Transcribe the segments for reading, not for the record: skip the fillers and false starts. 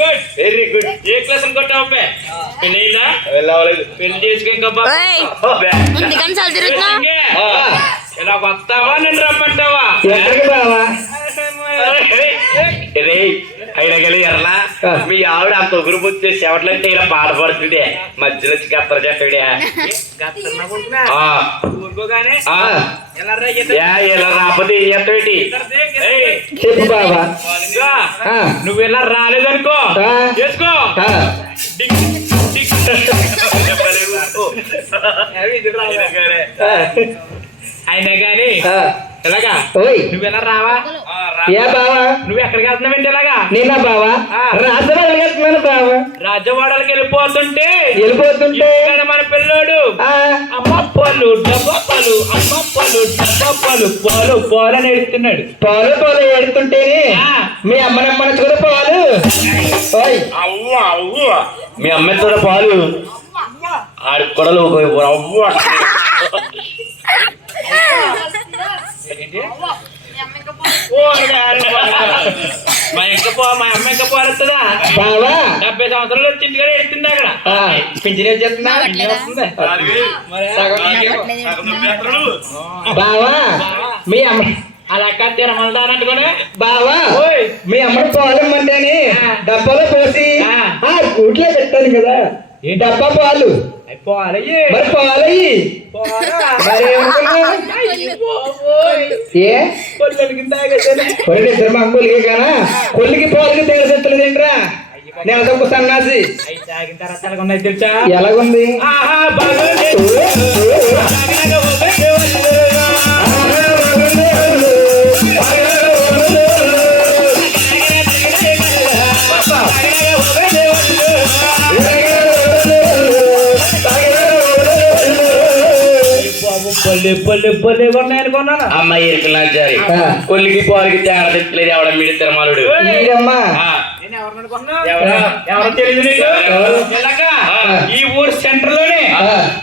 Good very good. ఏ class అనుకుంటావు పెళ్లి అయిందా? వెళ్ళవలేదు. పెళ్లి చేసుకో ఇంకా ముందుకని చాలా తిరుగుతున్నా ఇలా వస్తావా నన్ను రమ్మంటావా? ఎక్కడికి బావా? అయినా కానీ ఎర్లా మీ ఆవిడ అంత ఉగురు పుట్టి చెవట్లంటే ఇలా పాట పడుతుండే మధ్యలో వచ్చి కత్తర చెట్టడే ఊరుకోగానే ఇలా రాకపోతే ఏం చేస్తావేటి? చెప్పు బావా. నువ్వు ఇలా రాలేదనుకో చేసుకో. అయినా గాని ఎలాగా నువ్వు ఎలా రావా? ఏ బావా? నువ్వు ఎక్కడికి వెళ్తున్నావంటే ఎలాగా? నేనా బావా? రాజవాడకి వెళ్తున్నాను బావా. రాజవాడలకి వెళ్ళిపోతుంటే మన పిల్లోడు అమ్మప్పలు డబ్బప్పలు అమ్మప్పలు డబ్బప్పలు పోలు పోలని ఎడుతున్నాడు. పాలు పాలు ఏడుతుంటేనే మీ అమ్మనమ్మని చూడ పాలు. మీ అమ్మ కూడా పాలు ఆడి కొడలు అవ్వ మా అమ్మ ఇంకా పోరుతుందా? బావా 70 సంవత్సరాలు వచ్చి ఇంటికాడ ఎడుతుంది అక్కడ పింఛన్ చేస్తున్నా బావా. మీ అమ్మ అలా కట్టారు మళ్ళీ బావా మీ అమ్మని పాలు ఇమ్మంటేనే డబ్బాలో పోసి కూట్లో పెట్టాను కదా డబ్బా పాలు. పోలయ్యి మరి పాలయ్యి ఏ ఇద్దరు మంగోలికి కానా కొల్లికి పాలకి తేలిసెత్తలేదు ఏంట్రా? నేను అదొక సన్నాసి. తాగిన తర్వాత ఉన్నాయి తెలుసా? ఎలాగుంది? పల్లె పల్లె పల్లె ఉన్నాయి అనుకున్నాను. అమ్మాయి ఎరుకులాచారి కొల్లికి పాలకి తేడా తెచ్చలేదు ఎవడ మీడి తిరమాలుడు. ఎవరు తెలియదు నీకు? ఈ ఊరు సెంటర్ లోనే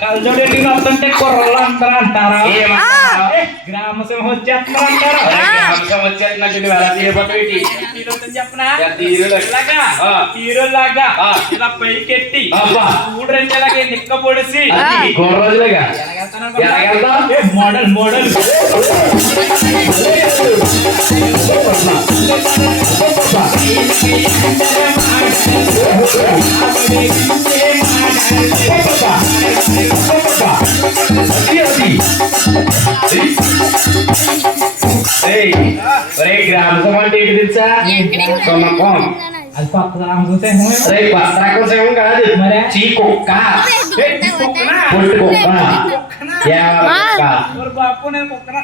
కలజోడి వస్తుంటే కుర్రలు అందరూ అంటారా గ్రామ సింహం వచ్చేస్తున్నారు అంటారా? చెప్పనా హీరోలాగా ఇలా పైకెట్టి మూడు రెండేలాగా నిక్క పొడిసి మోడల్ మోడల్ గ్రామం అంటే ఏంటి తెలుసా? అది కొత్త రామసింహం కొత్త రకం కాదు మరి చీ కుక్క పొట్టు కుక్క బాపు నేను కుక్కరా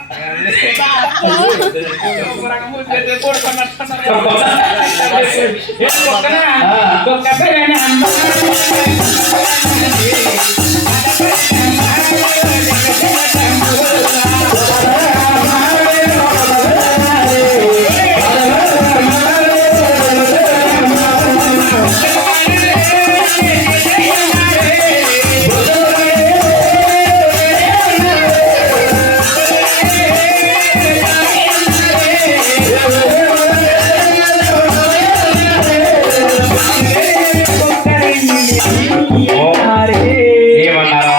ఏమన్నారా?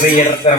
పోయి ఎడతారు